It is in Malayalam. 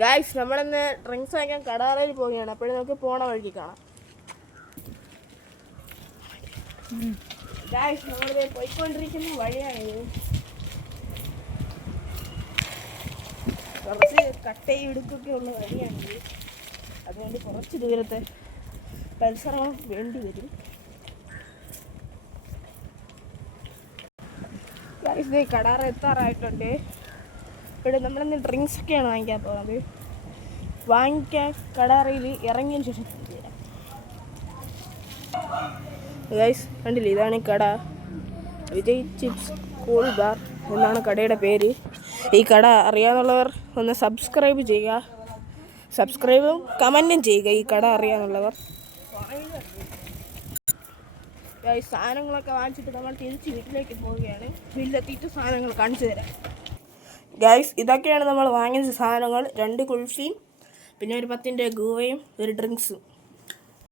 ഗായ്സ് നമ്മളിന്ന് ഡ്രിങ്ക്സ് വാങ്ങിക്കാൻ കടാറയിൽ പോവുകയാണ്. അപ്പോഴും നമുക്ക് പോണ വഴിക്ക് കാണാം. ഗായ്സ് നമ്മളിത് പോയിക്കൊണ്ടിരിക്കുന്ന വഴിയാണിത്. കുറച്ച് കട്ടയും ഇടുക്കൊക്കെ ഉള്ള വഴിയാണിത്. അതുകൊണ്ട് കുറച്ച് ദൂരത്തെ പരിസരങ്ങൾ വേണ്ടി വരും. ഗായ്സ് കടാറ എത്താറായിട്ടുണ്ട്. ഇവിടെ നമ്മളിന്ന് ഡ്രിങ്ക്സ് ഒക്കെയാണ് വാങ്ങിക്കാൻ പോകുന്നത്. വാങ്ങിക്കാൻ കടാറയിൽ ഇറങ്ങിയതിന് ശേഷം തരാം. ഗൈസ് കണ്ടില്ലേ, ഇതാണ് ഈ കട. വിജയ് ചിപ്സ് കൂൾ ബാർ എന്നാണ് കടയുടെ പേര്. ഈ കട അറിയാവുന്നവർ ഒന്ന് സബ്സ്ക്രൈബ് ചെയ്യുക. സബ്സ്ക്രൈബും കമൻറ്റും ചെയ്യുക ഈ കട അറിയാവുന്നവർ. ഗൈസ് സാധനങ്ങളൊക്കെ വാങ്ങിച്ചിട്ട് നമ്മൾ തിരിച്ച് വീട്ടിലേക്ക് പോവുകയാണ്. വീട്ടിലെത്തിയിട്ട് സാധനങ്ങൾ കാണിച്ചു തരാം. ഗൈസ് ഇതൊക്കെയാണ് നമ്മൾ വാങ്ങിയ സാധനങ്ങൾ. 2 കുൾഫിയും പിന്നെ ഒരു 10 രൂപ ഗൂവയും ഒരു ഡ്രിങ്ക്സും.